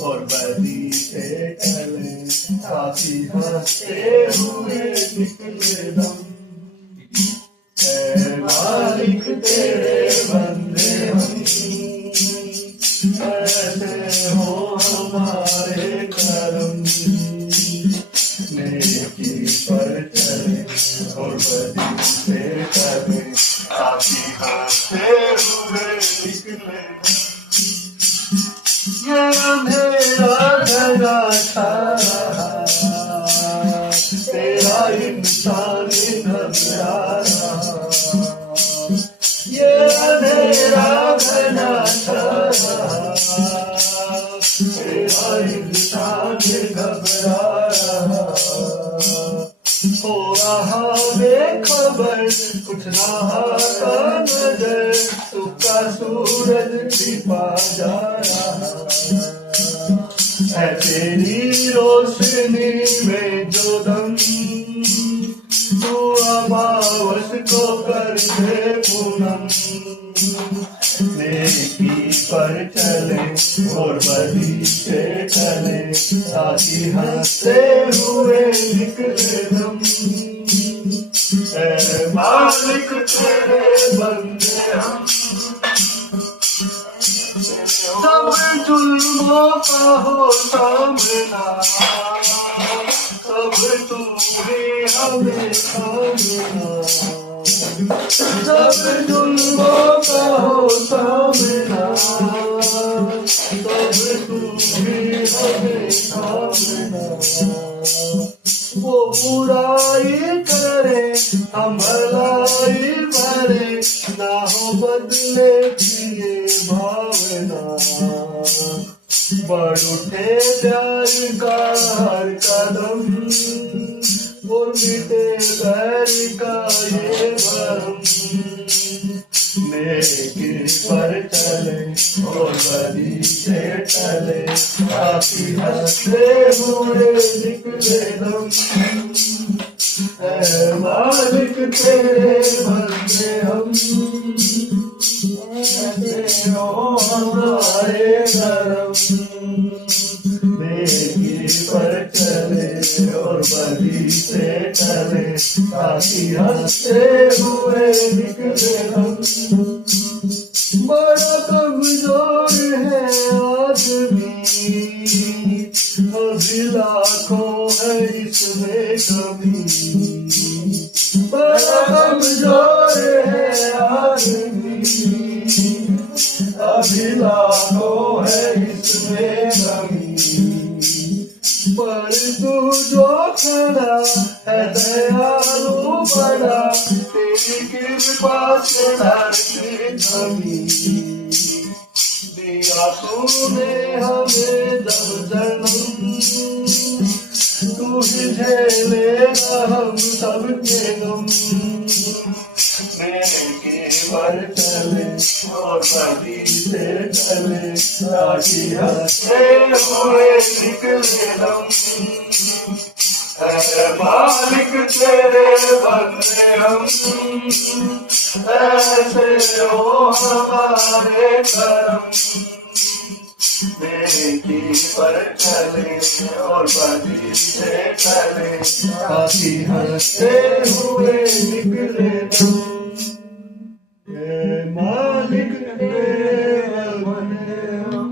और बदी से टले, काफी हंसते हुए निकले दम। ऐ मालिक तेरे बंदे हम, ऐसे हो हमारे करम। नेकी पर चले और बदी से टले, काफी हंसते हुए निकले। ये अंधेरा घना छा रहा, तेरा इंसान घबरा रहा। ये अंधेरा घना छा रहा, तेरा इंसान घबरा रहा। हो रहा बेखबर, कुछ नहाता नजर, सुबह सूरज छिपा जा रहा। है तेरी रोशनी में जो दम, तू अमावस को कर दे पूनम। नेकी पर चले और बदी से चले, ताकि हंसते हुए निकले दम। ऐ मालिक तेरे बंदे हम, सब जुल्मों का हो सामना, सब तू भी हमें सामना। सब जुल्मों का हो सामना, सब तू भी हमें सामना। वो बुराई करे हम भलाई भरे, ना हो बदले की ये भावना। बढ़ उठे प्यार का हर कदम, और मिटे बैर का ये भरम। नेकी पर चले और बदी से टले, काफी हंसते हुए निकले दम। ऐ मालिक तेरे बंदे हम, ऐसे हो हमारे करम। नेकी पर चले और बदी से टले, ताकि हंसते हुए निकले हम। बड़ा कमजोर है आदमी, अभी लाखों है इसमें कमी। बड़ा कमजोर है आदमी, अभी लाखों है इसमें कमी। पर तू जो खड़ा है दयालु बड़ा, तेरी कृपा से धरती थमी। दिया तूने हमें जब जन्म, तू ही झेलेगा हम सबके गम। नेकी पर चले और बदी से चले, ताकि हंसते हुए निकले दम। ऐ मालिक तेरे बंदे हम, ऐसे हो हमारे करम। नेकी पर चले और बदी से चले, ताकि हंसते हुए निकले दम। ऐ मालिक तेरे बंदे हम।